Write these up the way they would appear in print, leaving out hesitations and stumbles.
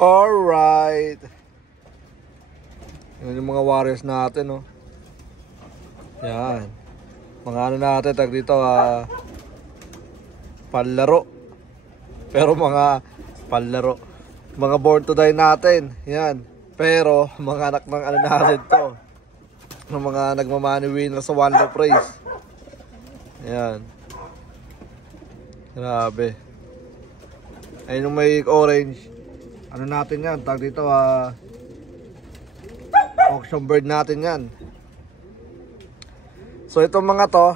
Alright. Yan yung mga warriors natin, no. Yan. Mga ano natin, tag dito, panlaro. Pero mga panlaro. Mga born to die natin. Yan. Pero, mga anak ng ano natin to. Ng mga nagmamani winner sa one loop race. Yan. Grabe. Ayun yung may orange. Ano natin yan? Tag dito, auction bird natin yan. So itong mga to,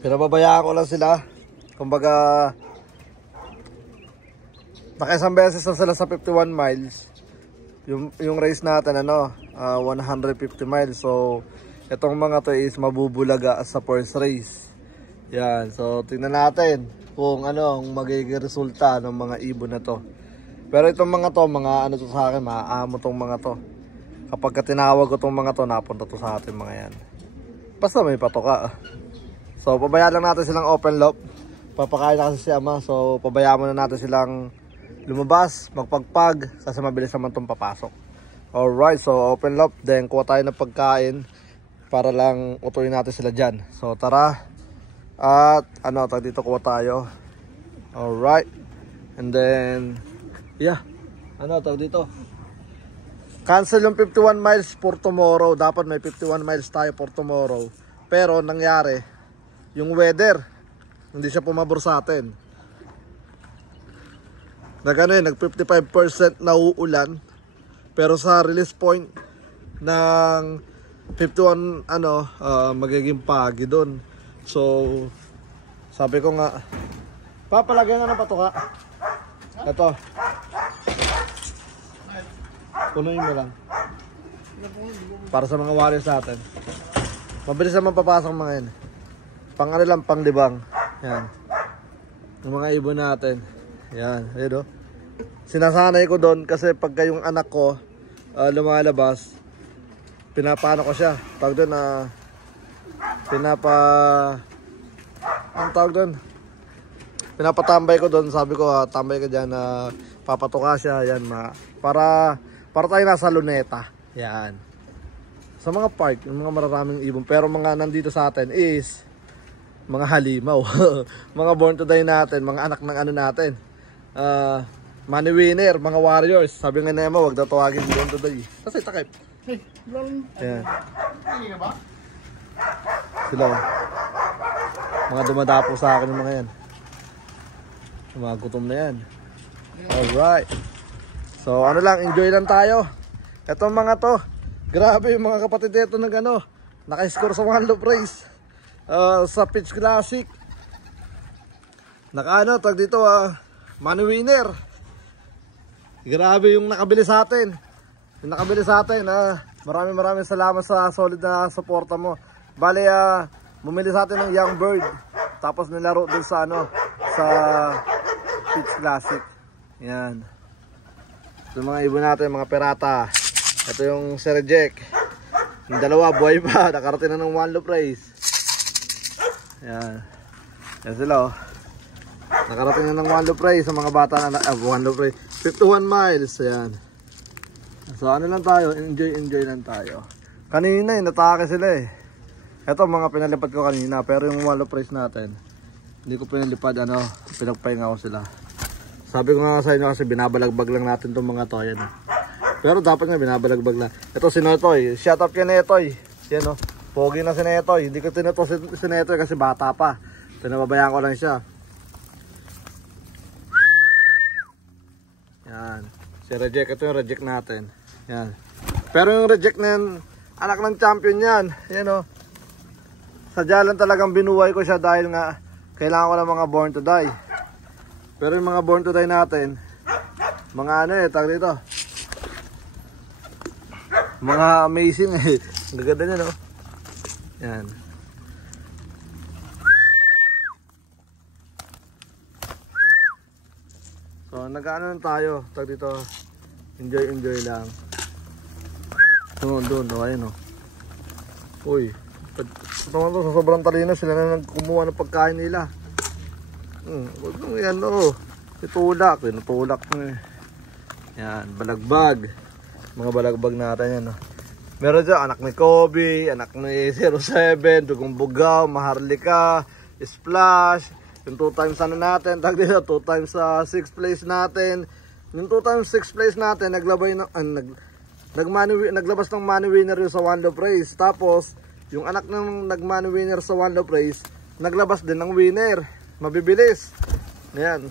pinababayaan ko lang sila. Kumbaga, nakaisang beses na sila sa 51 miles. Yung race natin, 150 miles. So, itong mga to is mabubulaga sa first race. Yan, so tingnan natin kung anong magiging resulta ng mga ibon na to. Pero itong mga to, mga ano to sa akin, maaamo tong mga to. Kapag tinawag ko tong mga to, napunta to sa atin mga yan. Basta may patoka. So, pabayaan lang natin silang open loop. Papakain na kasi si ama. So, pabayaan muna natin silang lumabas, magpagpag. Kasi mabilis naman tong papasok. Alright, so open loop. Then, kuha tayo ng pagkain para lang utuin natin sila dyan. So, tara. At, dito kuha tayo. Alright. And then, yeah. Dito. Cancel yung 51 miles for tomorrow. Dapat may 51 miles tayo for tomorrow. Pero nangyari, yung weather, hindi siya pumabor sa atin. Nag 55% na uulan. Pero sa release point ng 51, magiging pagi doon. So, sabi ko nga, papalagay nga ng patuka. Ito. Punuin mo lang. Para sa mga warriors natin. Mabilis naman papasok mga yan. Pang ano lang, pang libang. Yan. Yung mga ibon natin. Yan. Ayun o. Sinasanay ko doon kasi pagka yung anak ko lumalabas, pinapano ko siya. Tawag doon pinapatambay ko doon. Sabi ko, tambay ka dyan, papatuka siya. Yan, para tayo nasa luneta. Yan. Sa mga park, yung mga maraming ibon. Pero mga nandito sa atin is mga halimaw. Mga born to die natin, mga anak ng ano natin. Money winner, mga warriors. Sabi nga na wag daw tawagin born to die. Kasi takip. Yan. Sila. Mga dumadapo sa akin ng mga yan. Mga gutom na yan. Alright. So enjoy lang tayo. Etong mga to, grabe yung mga kapatid ito naka-score sa one loop race. Sa Pitch Classic. Tag dito, money winner. Grabe yung nakabili sa atin. Maraming salamat sa solid na suporta mo. Bale, bumili sa atin ng Young Bird. Tapos nilaro dun sa sa Pitch Classic. Yan. Ito mga ibon natin, mga perata. Ito yung Sir Jack. Yung dalawa, buhay pa. Nakarating na ng one loop race. Yan. Yan sila, nakarating na ng one loop race sa mga bata na one loop race. 51 miles. Yan. So lang tayo, enjoy lang tayo. Kanina natake sila Ito mga pinalipad ko kanina, pero yung one loop race natin, hindi ko pinalipad, pinagpahinga ko sila. Sabi ko nga sa inyo kasi binabalagbag lang natin itong mga to. Yan. Pero dapat nga binabalagbag lang. Ito si Netoy. Shout out kay Netoy. Yan pogi na si Netoy. Hindi ko tinuto si Netoy kasi bata pa. Pinababayaan ko lang siya. Yan. Si Reject. Ito yung Reject natin. Yan. Pero yung Reject na yan, anak ng champion yan. Yan Sadya lang talagang binuhay ko siya dahil nga kailangan ko ng mga born to die. Pero yung mga born to die natin, mga tag dito. Mga amazing Ang gaganda niya Yan. So nag-ano tayo, tag dito. Enjoy lang. Doon, ayun Uy, ito sa sobrang talino sila na nagkumuha ng pagkain nila. Yan Tinutulak mo eh. Yan, balagbag. Mga balagbag natin yan. Meron dyan, anak ni Kobe, anak ni 07, Dugong Bugaw, Maharlika, Splash. Yung 2 times ano natin, tag dito, 2 times sa 6th place natin. Yung 2 times 6th place natin, naglabas ng money winner yung sa One Love Race. Tapos, yung anak ng nag-money winner sa One Love Race, naglabas din ng winner. Mabibilis. Ayan.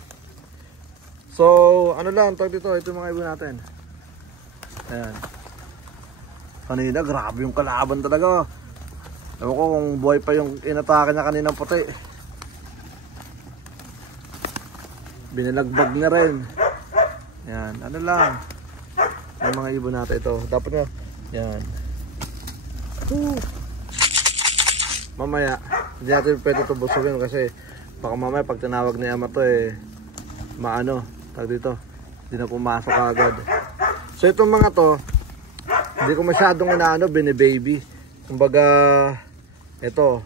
So, ano lang, tag dito, ito yung mga ibon natin. Ayan. Kanina, grabe yung kalaban talaga. Ewan ko kung buhay pa yung inatake niya kaninang puti. Binalagbag na rin. Yan, ano lang. Yung mga ibon natin ito. Dapat nga, yan. Mamaya, hindi natin pwede ito busugin kasi baka mamaya pag tinawag ni ama to eh, maano, tag dito, hindi na pumasok agad. So itong mga to, hindi ko masyadong inaano, binibaby. Kumbaga, ito,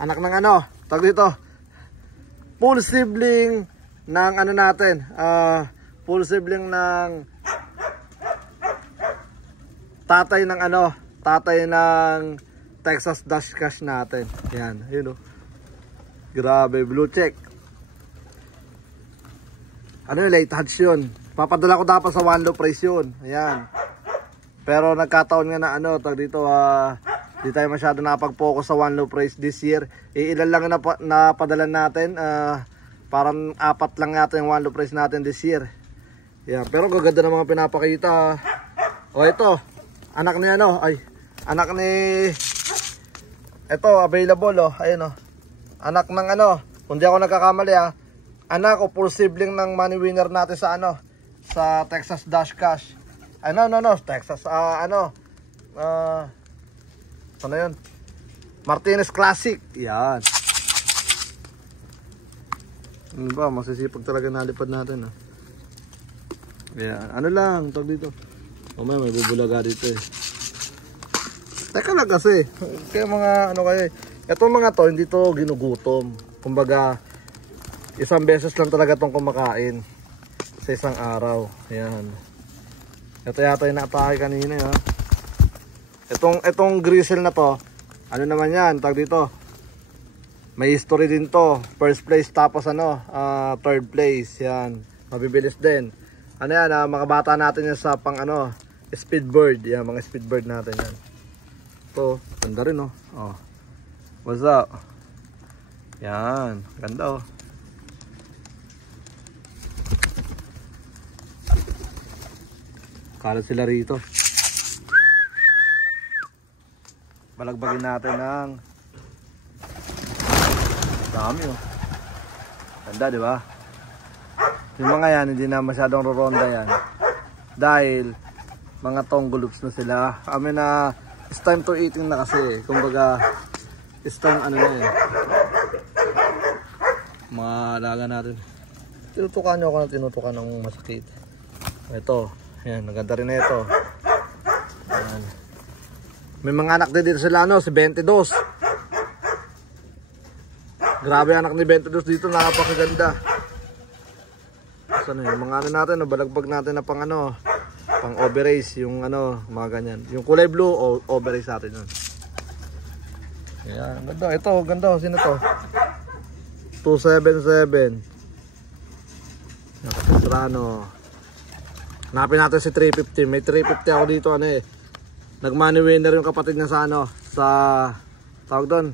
anak ng ano, tag dito, full sibling ng ano natin, full sibling ng tatay ng ano, tatay ng Texas Dash Cash natin. Yan, yun o. Grabe, blue check. Ano yung late hatch yun? Papadala ko dapat sa One Love Race yun. Ayan. Pero nagkataon nga na ano, tag dito, di tayo masyado nakapag-focus sa One Love Race this year. Ilan lang na padala natin, parang 4 lang yata yung One Love Race natin this year. Yeah, pero gaganda ng mga pinapakita. O ito, anak ni ano, anak ni, ito available oh, ayun oh. Anak ng ano, kung di ako nagkakamali anak o full sibling ng money winner natin sa ano, sa Texas Dash Cash. No, Texas, sana yun? Martinez Classic. Yan. Ano ba, masisipag talaga nalipad natin Yan, ano lang, tawag dito. May bubulaga dito eh. Teka lang kasi, kaya mga ano kayo, etong mga to, hindi to ginugutom. Kumbaga, isang beses lang talaga tong kumakain sa isang araw. Ayan. Ito yata yung naatake kanina Itong grizzle na to, ano naman yan, tag dito. May history din to. First place tapos ano, third place. Yan. Mabibilis din. Ano yan, mga bata natin yan sa pang ano, speedbird. Yan, mga speedbird natin yan. Ito, ganda rin what's up? Yan, ganda Kalat sila rito. Balagbagin natin ng dami ganda, di ba? Yung mga yan, hindi na masyadong roronda yan. Dahil mga tonggolops na sila. Amin na it's time to eating na kasi. Kumbaga, it's time ano na mga alaga natin. Tinutukan nyo ako na tinutukan ng masakit. Ito, yan, naganda rin na ito. Yan. May mga anak din dito sila si 22. Grabe anak ni 22 dito, napakaganda. Saan yung mga ano natin, balagbag natin na pang ano, pang overace, yung ano, mga ganyan. Yung kulay blue, overace natin yun. Ayan, ganda. Ito, ganda. Sino to? 277. Nakasrano. Hanapin natin si 350. May 350 ako dito, nag-money winner yung kapatid niya sa ano, sa, tawag doon,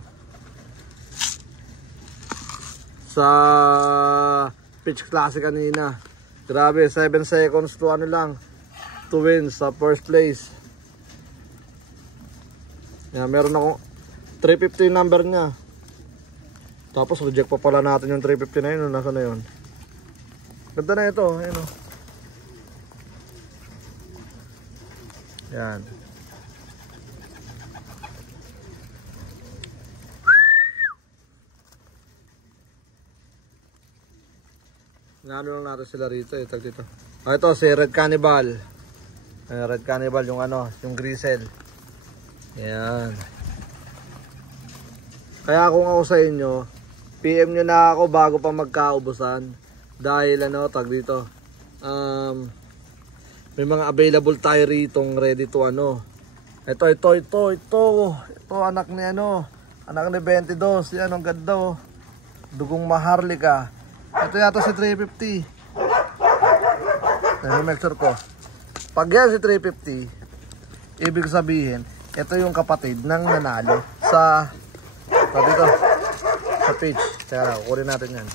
sa pitch classic kanina. Grabe, 7 seconds to ano lang, to win sa first place. Yan, meron ako 350 number niya. Tapos reject pa pala natin yung 350 na yun. Nasa na yun? Ganda na ito. Ayun Yan. Ano lang natin sila rito dito. Ito si Red Cannibal. Red Cannibal yung ano, yung grizzle. Yan. Kaya kung ako sa inyo, PM nyo na ako bago pa magkaubusan. Dahil ano, tag dito. May mga available tayo ritong ready to ano. Ito anak ni ano, anak ni 22. Yan, ang ganda oh. Dugong Maharlika. Ito yata si 350. Make sure ko. Pag yan si 350, ibig sabihin, ito yung kapatid ng nanalo sa dito, sa page. Kaya kukunin natin yan.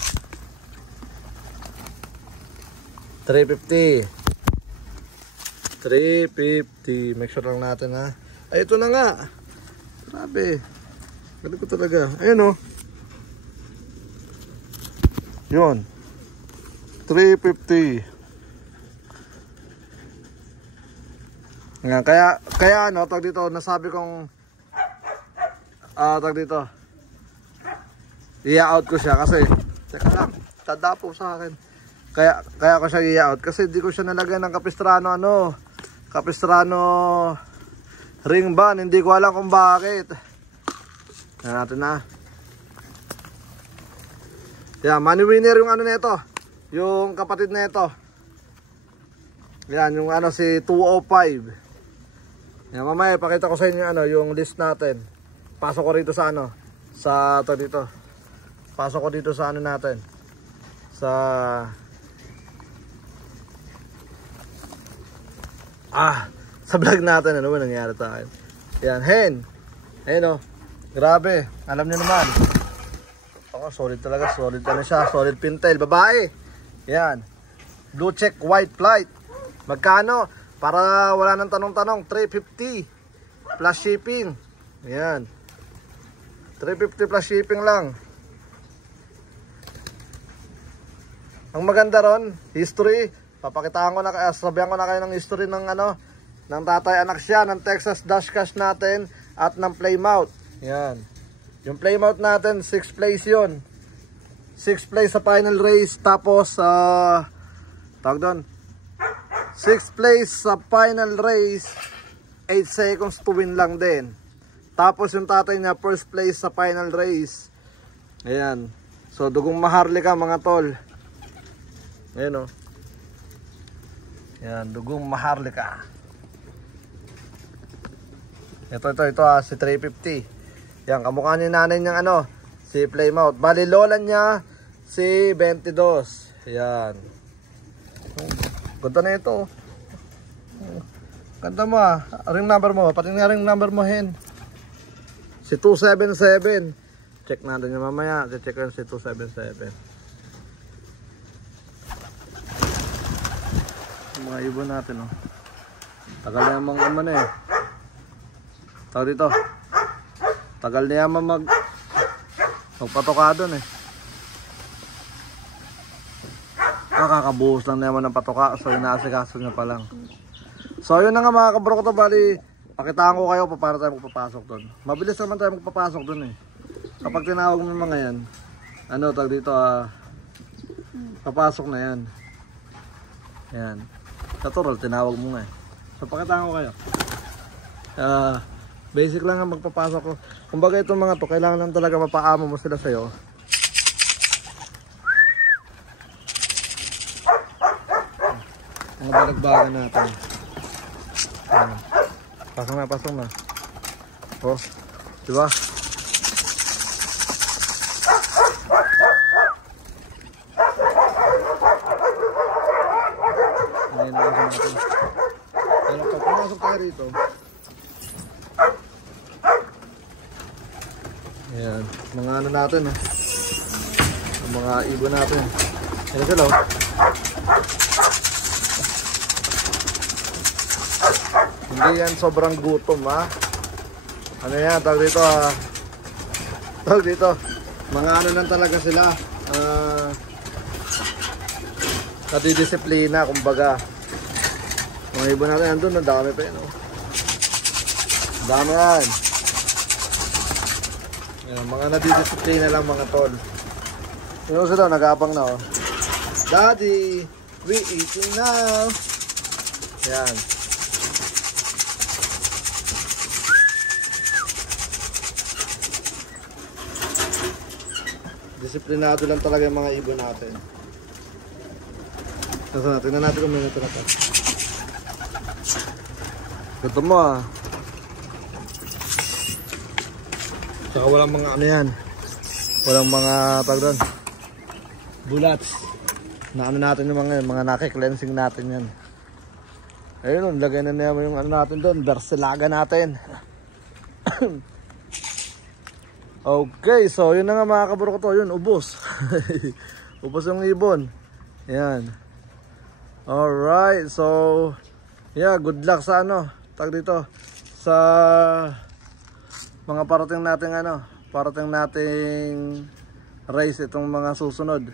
350. Make sure lang natin ha. Ay, ito na nga. Grabe. Galing ko talaga. Ayun oh. Yun. 350. Nga, kaya ano, tag dito, nasabi kong tag dito. I-out ko siya kasi teka lang, tadapo sa akin. Kaya ko siya i-out kasi di ko siya nalagyan ng Capistrano ring band, hindi ko alam kung bakit. Yan natin na. Yan, money winner yung ano nito. Yung kapatid nito. Yan, yung ano si 205. Yan, mamaya ipakita ko sa inyo ano, yung list natin. Pasok ko rito sa ano, sa to dito. Pasok ko dito sa ano natin. Sa vlog natin, ano ba nangyari sa akin. Yan, hen. Ayun oh. Grabe, alam niyo naman. Ako, solid talaga, solid ano siya, solid pintail, babae. Yan. Blue check, white flight. Magkano? Para wala nang tanong-tanong, 350 plus shipping. Yan. 350 plus shipping lang. Ang maganda ron, history. Papakitaan ko na, sabihan ko na kayo ng history ng ano, ng tatay anak siya, ng Texas Dash Cash natin at ng Plymouth. Yan. Yung Plymouth natin, 6th place yun. 6th place sa final race. Tapos, tawag doon, 6th place sa final race, 8 seconds to win lang din. Tapos yung tatay niya, 1st place sa final race. Ayan. So, dugong Maharlika mga tol. Ayan o. Ayan, dugong Maharlika. Ito si 350. Yan, kamukha ni nanay niyang ano, si Plymouth. Bali, lola niya, si 22. Ayan. Ganda na ito. Ganda mo ah. Ring number mo. Pati nga ring number mo hen. Si 277. Check natin yung mamaya. Check ko si 277. Mga ibon natin oh. Tagal na yung mga man eh. Tawag dito. Tagal na yaman magpatoka doon eh. Nakakabuhos lang naman ng patoka. So inaasikaso nyo pa lang. So yun na nga mga kabro ko to. Bali, pakitaan ko kayo paano tayo magpapasok doon. Mabilis naman tayo magpapasok doon eh. Kapag tinawag mo mga yan, ano tawag dito papasok na yan. Yan. Natural, tinawag mo nga eh. So pakitaan ko kayo. Basic lang ang magpapasok ko. Kumbaga itong mga to, kailangan lang talaga mapaamo mo sila sa'yo. Mga balagbagan natin. Pasok na. Oh, diba? Ayan, natin. Pero pag pumasok tayo rito, ayan, mga ano natin oh. Mga ibon natin. Ayan sila oh. Hindi yan sobrang gutom ha. Ano yan, tawag dito tawag dito, mga ano lang talaga sila, nadidisiplina kumbaga. Mga ibon natin nandun, ang dami pa yun oh. Dami yan. Yan, mga nadidisiplina lang mga tol. Yung sila, nag-aapang na oh. Daddy, we eating now. Yan. Disiplinado lang talaga yung mga ibon natin. Tingnan natin kung may natira. Ito mo ah. Saka walang mga ano yan. Walang mga tag doon. Bulats. Na ano natin yung mga naki-cleansing natin yan. Ayun, lagay na naman yung ano natin doon. Bersilaga natin. Okay, so yun na nga mga kaburo ko to. Yun, ubos. Ubos yung ibon. Yan. Alright, so yeah, good luck sa ano. Tag dito. Sa mga parating nating race itong mga susunod.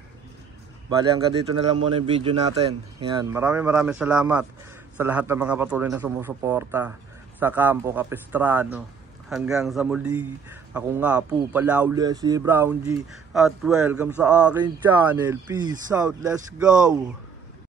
Bali hanggang dito na lang muna yung video natin. Yan, maraming salamat sa lahat ng mga patuloy na sumusuporta sa Campo Capistrano. Hanggang sa muli, ako nga po Palaule si Brown G at welcome sa aking channel. Peace out, let's go.